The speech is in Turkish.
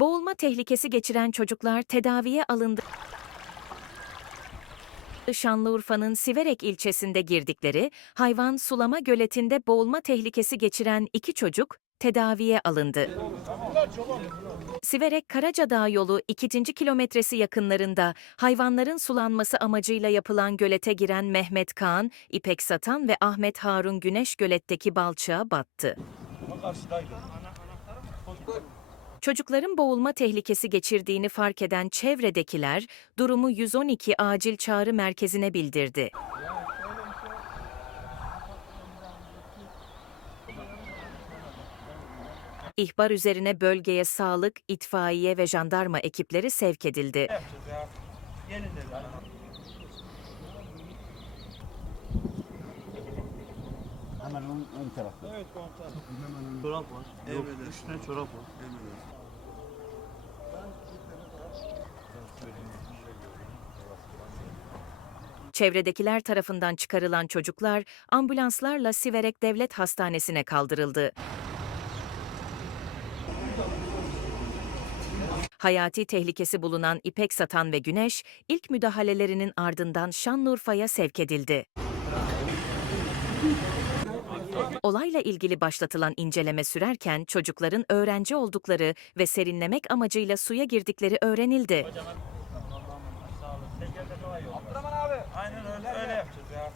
Boğulma tehlikesi geçiren çocuklar tedaviye alındı. Şanlıurfa'nın Siverek ilçesinde girdikleri hayvan sulama göletinde boğulma tehlikesi geçiren iki çocuk tedaviye alındı. Siverek Karacadağ yolu 2. kilometresi yakınlarında hayvanların sulanması amacıyla yapılan gölete giren Mehmet Kaan, İpek Satan ve Ahmet Harun Güneş göletteki balçığa battı. Çocukların boğulma tehlikesi geçirdiğini fark eden çevredekiler durumu 112 acil çağrı merkezine bildirdi. İhbar üzerine bölgeye sağlık, itfaiye ve jandarma ekipleri sevk edildi. Hemen ön, ön tarafta. Evet komutanım. Çorap var. Yok, üç tane çorap var. Çevredekiler tarafından çıkarılan çocuklar ambulanslarla Siverek Devlet Hastanesi'ne kaldırıldı. Hayati tehlikesi bulunan İpek Satan ve Güneş ilk müdahalelerinin ardından Şanlıurfa'ya sevk edildi. Olayla ilgili başlatılan inceleme sürerken çocukların öğrenci oldukları ve serinlemek amacıyla suya girdikleri öğrenildi. Abdurrahman abi. Aynen öyle. Öyle yapacağız ya.